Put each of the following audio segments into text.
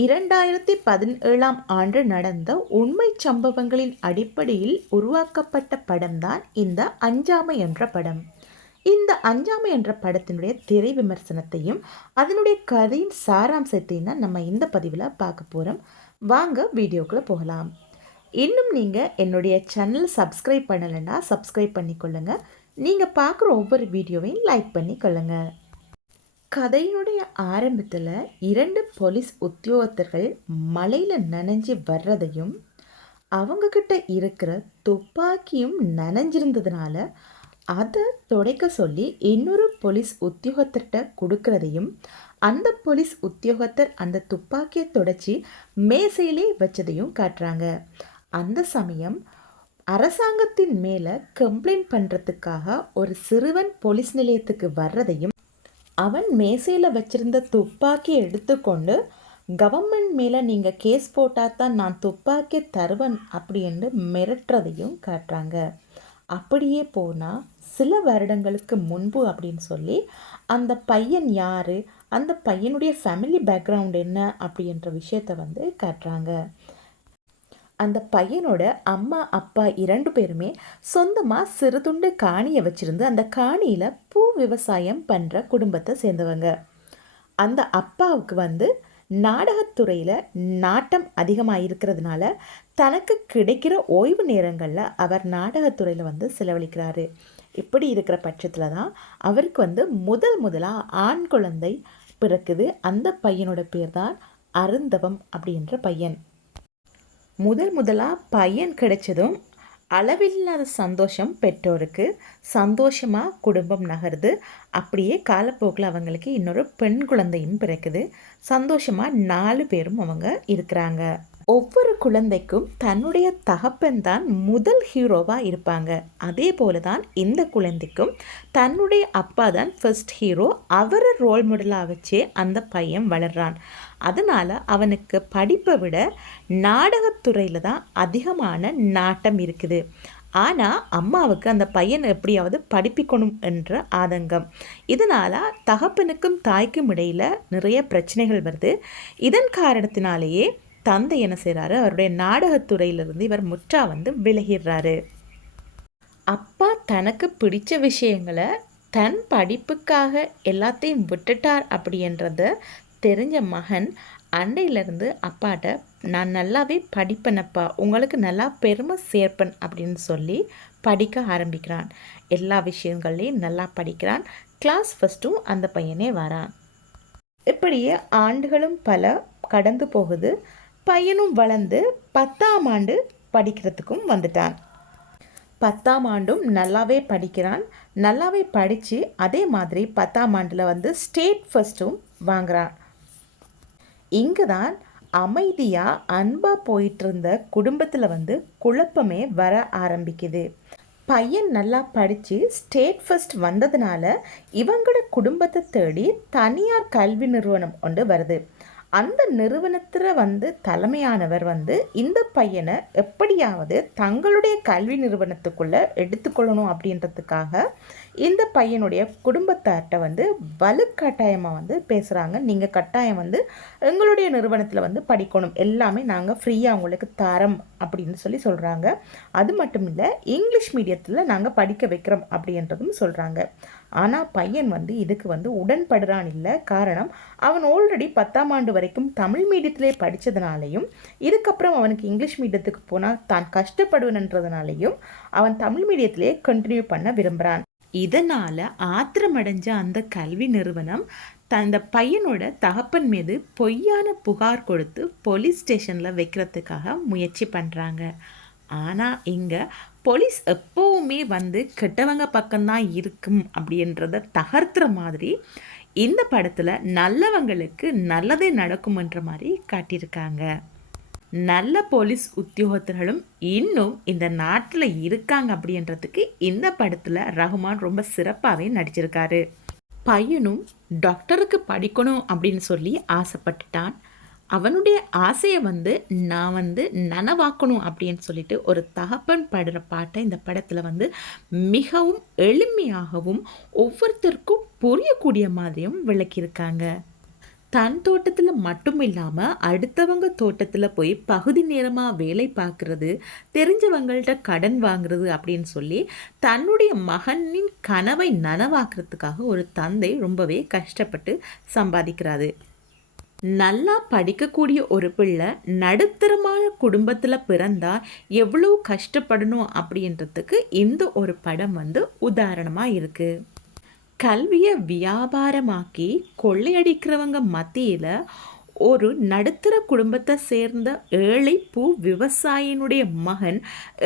2017ஆம் ஆண்டு நடந்த உண்மை சம்பவங்களின் அடிப்படையில் உருவாக்கப்பட்ட படம்தான் இந்த அஞ்சாமை என்ற படம். இந்த அஞ்சாமை என்ற படத்தினுடைய திரை விமர்சனத்தையும் அதனுடைய கதையின் சாராம்சத்தையும் தான் நம்ம இந்த பதிவில் பார்க்க போகிறோம். வாங்க வீடியோக்குள்ளே போகலாம். இன்னும் நீங்கள் என்னுடைய சேனல் சப்ஸ்கிரைப் பண்ணலைன்னா சப்ஸ்கிரைப் பண்ணிக்கொள்ளுங்கள். நீங்கள் பார்க்குற ஒவ்வொரு வீடியோவையும் லைக் பண்ணிக்கொள்ளுங்கள். கதையினுடைய ஆரம்பத்தில் 2 போலீஸ் உத்தியோகத்தர்கள் மலையில் நனைஞ்சு வர்றதையும் அவங்கக்கிட்ட இருக்கிற துப்பாக்கியும் நனைஞ்சிருந்ததுனால அதை துடைக்க சொல்லி இன்னொரு போலீஸ் உத்தியோகத்தர்கிட்ட கொடுக்கறதையும் அந்த போலீஸ் உத்தியோகத்தர் அந்த துப்பாக்கியை துடைச்சி மேசையிலே வச்சதையும் காட்டுறாங்க. அந்த சமயம் அரசாங்கத்தின் மேலே கம்ப்ளைண்ட் பண்ணுறதுக்காக ஒரு சிறுவன் போலீஸ் நிலையத்துக்கு வர்றதையும் அவன் மேசையில் வச்சிருந்த துப்பாக்கி எடுத்துக்கொண்டு கவர்மெண்ட் மேலே நீங்கள் கேஸ் போட்டால் தான் நான் துப்பாக்கி தருவன் அப்படின்னு மிரட்டுறதையும் காட்டுறாங்க. அப்படியே போனால் சில வருடங்களுக்கு முன்பு அப்படின்னு சொல்லி அந்த பையன் யார், அந்த பையனுடைய ஃபேமிலி பேக்ரவுண்ட் என்ன அப்படின்ற விஷயத்தை காட்டுறாங்க. அந்த பையனோட அம்மா அப்பா 2 பேருமே சொந்தமாக சிறு துண்டு காணியை வச்சுருந்து அந்த காணியில் பூ விவசாயம் பண்ணுற குடும்பத்தை சேர்ந்தவங்க. அந்த அப்பாவுக்கு நாடகத்துறையில் நாட்டம் அதிகமாக இருக்கிறதுனால தனக்கு கிடைக்கிற ஓய்வு நேரங்களில் அவர் நாடகத்துறையில் செலவழிக்கிறாரு. இப்படி இருக்கிற பட்சத்தில் தான் அவருக்கு முதலாக ஆண் குழந்தை பிறக்குது. அந்த பையனோட பேர் தான் அருந்தவம் அப்படின்ற பையன். முதலாக பையன் கிடைச்சதும் அளவில்லாத சந்தோஷம் பெற்றோருக்கு. சந்தோஷமாக குடும்பம் நகருது. அப்படியே காலப்போக்கில் அவங்களுக்கு இன்னொரு பெண் குழந்தையும் பிறக்குது. சந்தோஷமாக 4 பேரும் அவங்க இருக்கிறாங்க. ஒவ்வொரு குழந்தைக்கும் தன்னுடைய தகப்பன் தான் முதல் ஹீரோவாக இருப்பாங்க. அதே போல தான் இந்த குழந்தைக்கும் தன்னுடைய அப்பா தான் ஃபர்ஸ்ட் ஹீரோ. அவரை ரோல் மாடலாக வச்சே அந்த பையன் வளர்றான். அதனால் அவனுக்கு படிப்பை விட நாடகத்துறையில் தான் அதிகமான நாட்டம் இருக்குது. ஆனால் அம்மாவுக்கு அந்த பையனை எப்படியாவது படிப்பிக்கணும் என்ற ஆதங்கம். இதனால் தகப்பனுக்கும் தாய்க்கும் இடையில் நிறைய பிரச்சனைகள் வருது. இதன் காரணத்தினாலேயே தந்தை என்ன செய்கிறாரு, அவருடைய நாடகத்துறையிலிருந்து இவர் முற்றா விலகிடுறாரு. அப்பா தனக்கு பிடிச்ச விஷயங்களை தன் படிப்புக்காக எல்லாத்தையும் விட்டுட்டார் அப்படின்றத தெரிஞ்ச மகன் அண்டையிலேருந்து அப்பாட்ட நான் நல்லாவே படிப்பேனப்பா, உங்களுக்கு நல்லா பெருமை சேர்ப்பன் அப்படின்னு சொல்லி படிக்க ஆரம்பிக்கிறான். எல்லா விஷயங்கள்லையும் நல்லா படிக்கிறான். கிளாஸ் ஃபஸ்ட்டும் அந்த பையனே வரான். இப்படியே ஆண்டுகளும் பல கடந்து போகுது. பையனும் வளர்ந்து 10ஆம் ஆண்டு படிக்கிறதுக்கும் வந்துட்டான். 10ஆம் ஆண்டும் நல்லாவே படிக்கிறான். நல்லாவே படித்து அதே மாதிரி 10ஆம் ஆண்டில் ஸ்டேட் ஃபஸ்ட்டும் வாங்குகிறான். இங்கே தான் அமைதியாக அன்பாக போயிட்டுருந்த குடும்பத்தில் குழப்பமே வர ஆரம்பிக்குது. பையன் நல்லா படித்து ஸ்டேட் ஃபஸ்ட் வந்ததுனால இவங்களோட குடும்பத்தை தேடி தனியார் கல்வி நிறுவனம் ஒன்று வருது. அந்த நிறுவனத்தில் தலைமையானவர் இந்த பையனை எப்படியாவது தங்களுடைய கல்வி நிறுவனத்துக்குள்ளே எடுத்துக்கொள்ளணும் அப்படின்றதுக்காக இந்த பையனுடைய குடும்பத்தார்கிட்ட வலுக்கட்டாயமாக பேசுகிறாங்க. நீங்கள் கட்டாயம் எங்களுடைய நிறுவனத்தில் படிக்கணும், எல்லாமே நாங்கள் ஃப்ரீயாக உங்களுக்கு தரோம் அப்படின்னு சொல்லி சொல்கிறாங்க. அது மட்டும் இல்லை, இங்கிலீஷ் மீடியத்தில் நாங்கள் படிக்க வைக்கிறோம் அப்படின்றதும் சொல்கிறாங்க. ஆனால் பையன் இதுக்கு உடன்படுறான் இல்லை. காரணம், அவன் ஆல்ரெடி 10ஆம் ஆண்டு வரைக்கும் தமிழ் மீடியத்திலே படித்ததுனாலையும் இதுக்கப்புறம் அவனுக்கு இங்கிலீஷ் மீடியத்துக்கு போனால் தான் கஷ்டப்படுவன்றதுனாலையும் அவன் தமிழ் மீடியத்திலே கண்டினியூ பண்ண விரும்புகிறான். இதனால் ஆத்திரமடைஞ்ச அந்த கல்வி நிறுவனம் அந்த பையனோட தகப்பன் மீது பொய்யான புகார் கொடுத்து போலீஸ் ஸ்டேஷனில் வைக்கிறதுக்காக முயற்சி பண்ணுறாங்க. ஆனால் இங்கே போலீஸ் எப்போவுமே கெட்டவங்க பக்கம்தான் இருக்கும் அப்படின்றத தகர்த்துற மாதிரி இந்த படத்தில் நல்லவங்களுக்கு நல்லதே நடக்கும்ன்ற மாதிரி காட்டியிருக்காங்க. நல்ல போலீஸ் உத்தியோகத்தர்களும் இன்னும் இந்த நாட்டில் இருக்காங்க அப்படின்றதுக்கு இந்த படத்தில் ரஹ்மான் ரொம்ப சிறப்பாகவே நடிச்சிருக்காரு. பையனும் டாக்டருக்கு படிக்கணும் அப்படின்னு சொல்லி ஆசைப்பட்டுட்டான். அவனுடைய ஆசையை நான் நனவாக்கணும் அப்படின்னு சொல்லிட்டு ஒரு தகப்பன் படுற பாட்டை இந்த படத்தில் மிகவும் எளிமையாகவும் ஒவ்வொருத்தருக்கும் புரியக்கூடிய மாதிரியும் விளக்கியிருக்காங்க. தன் தோட்டத்தில் மட்டும் இல்லாமல் அடுத்தவங்க தோட்டத்தில் போய் பகுதி நேரமாக வேலை பார்க்குறது, தெரிஞ்சவங்கள்ட்ட கடன் வாங்குறது அப்படின்னு சொல்லி தன்னுடைய மகனின் கனவை நனவாக்குறதுக்காக ஒரு தந்தை ரொம்பவே கஷ்டப்பட்டு சம்பாதிக்கிறாரு. நல்லா படிக்கக்கூடிய ஒரு பிள்ளை நடுத்தரமான குடும்பத்தில் பிறந்தா எவ்வளோ கஷ்டப்படணும் அப்படின்றதுக்கு இந்த ஒரு படம் உதாரணமாக இருக்குது. கல்வியை வியாபாரமாக்கி கொள்ளையடிக்கிறவங்க மத்தியில் ஒரு நடுத்தர குடும்பத்தை சேர்ந்த ஏழை பூ விவசாயினுடைய மகன்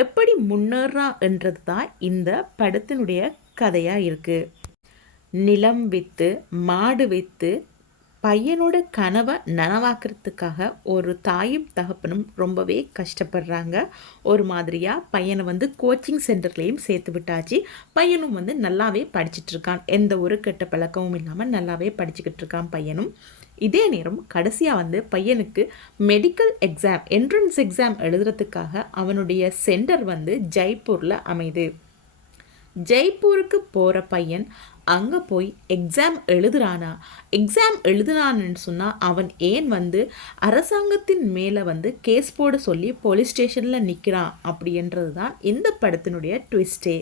எப்படி முன்னேறான் என்றது தான் இந்த படத்தினுடைய கதையாக இருக்குது. நிலம் விற்று மாடு விற்று பையனோட கனவை நனவாக்குறதுக்காக ஒரு தாயும் தகப்பனும் ரொம்பவே கஷ்டப்படுறாங்க. ஒரு மாதிரியாக பையனை கோச்சிங் சென்டர்லேயும் சேர்த்து விட்டாச்சு. பையனும் நல்லாவே படிச்சுட்டு இருக்கான். எந்த ஒரு கெட்ட பழக்கமும் இல்லாமல் நல்லாவே படிச்சுக்கிட்டு இருக்கான் பையனும். இதே நேரம் கடைசியாக பையனுக்கு மெடிக்கல் எக்ஸாம், என்ட்ரன்ஸ் எக்ஸாம் எழுதுறதுக்காக அவனுடைய சென்டர் ஜெய்ப்பூரில் அமையுது. ஜெய்ப்பூருக்கு போகிற பையன் அங்கே போய் எக்ஸாம் எழுதுனான்னு சொன்னால் அவன் ஏன் அரசாங்கத்தின் மேலே கேஸ் போட சொல்லி போலீஸ் ஸ்டேஷனில் நிற்கிறான் அப்படின்றது தான் இந்த படத்தினுடைய ட்விஸ்டே.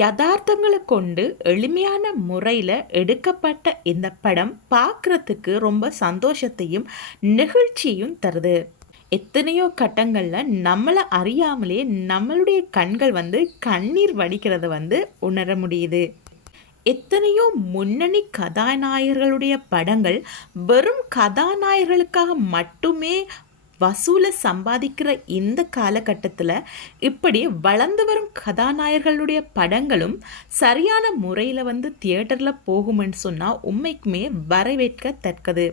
யதார்த்தங்களை கொண்டு எளிமையான முறையில் எடுக்கப்பட்ட இந்த படம் பார்க்குறதுக்கு ரொம்ப சந்தோஷத்தையும் நெகிழ்ச்சியும் தருது. எத்தனையோ கட்டங்களில் நம்மளை அறியாமலே நம்மளுடைய கண்கள் கண்ணீர் வடிக்கிறத உணர முடியுது. எத்தனையோ முன்னணி கதாநாயகர்களுடைய படங்கள் வெறும் கதாநாயகர்களுக்காக மட்டுமே வசூலை சம்பாதிக்கிற இந்த காலகட்டத்தில் இப்படி வளர்ந்து வரும் கதாநாயகர்களுடைய படங்களும் சரியான முறையில் தியேட்டரில் போகுமென்னு சொன்னால் உண்மைக்குமே வரவேற்கத்தக்கது.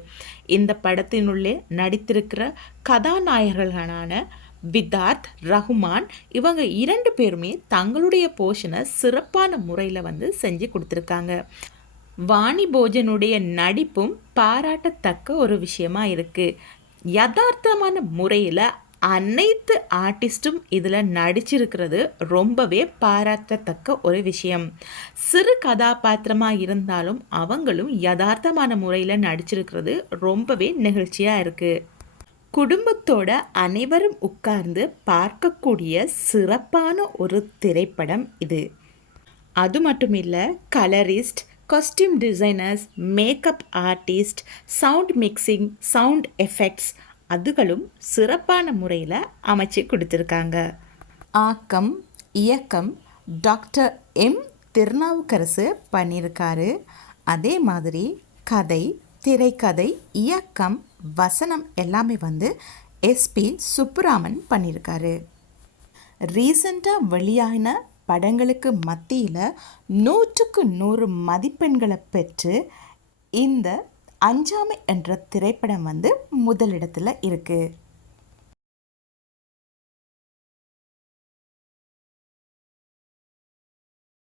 இந்த படத்தினுள்ளே நடித்திருக்கிற கதாநாயகர்களான விதார்த், ரகுமான் இவங்க 2 பேருமே தங்களுடைய போர்ஷனை சிறப்பான முறையில் செஞ்சு கொடுத்துருக்காங்க. வாணி போஜனுடைய நடிப்பும் பாராட்டத்தக்க ஒரு விஷயமா இருக்குது. யதார்த்தமான முறையில் அனைத்து ஆர்டிஸ்ட்டும் இதில் நடிச்சிருக்கிறது ரொம்பவே பாராட்டத்தக்க ஒரு விஷயம். சிறு கதாபாத்திரமாக இருந்தாலும் அவங்களும் யதார்த்தமான முறையில் நடிச்சிருக்கிறது ரொம்பவே நெகிழ்ச்சியாக இருக்குது. குடும்பத்தோட அனைவரும் உட்கார்ந்து பார்க்கக்கூடிய சிறப்பான ஒரு திரைப்படம் இது. அது மட்டும் இல்லை, colourist, costume designers, makeup artist, sound mixing, sound effects அதுகளும் சிறப்பான முறையில் அமைச்சு கொடுத்துருக்காங்க. ஆக்கம் இயக்கம் டாக்டர் எம் திருநாவுக்கரசு பண்ணியிருக்காரு. அதே மாதிரி கதை, திரைக்கதை, இயக்கம், வசனம் எல்லாமே எஸ்பி சுப்புராமன் பண்ணியிருக்காரு. ரீசண்டாக வெளியான படங்களுக்கு மத்தியில் 100க்கு 100 மதிப்பெண்களை பெற்று இந்த அஞ்சாமை என்ற திரைப்படம் முதலிடத்தில் இருக்குது.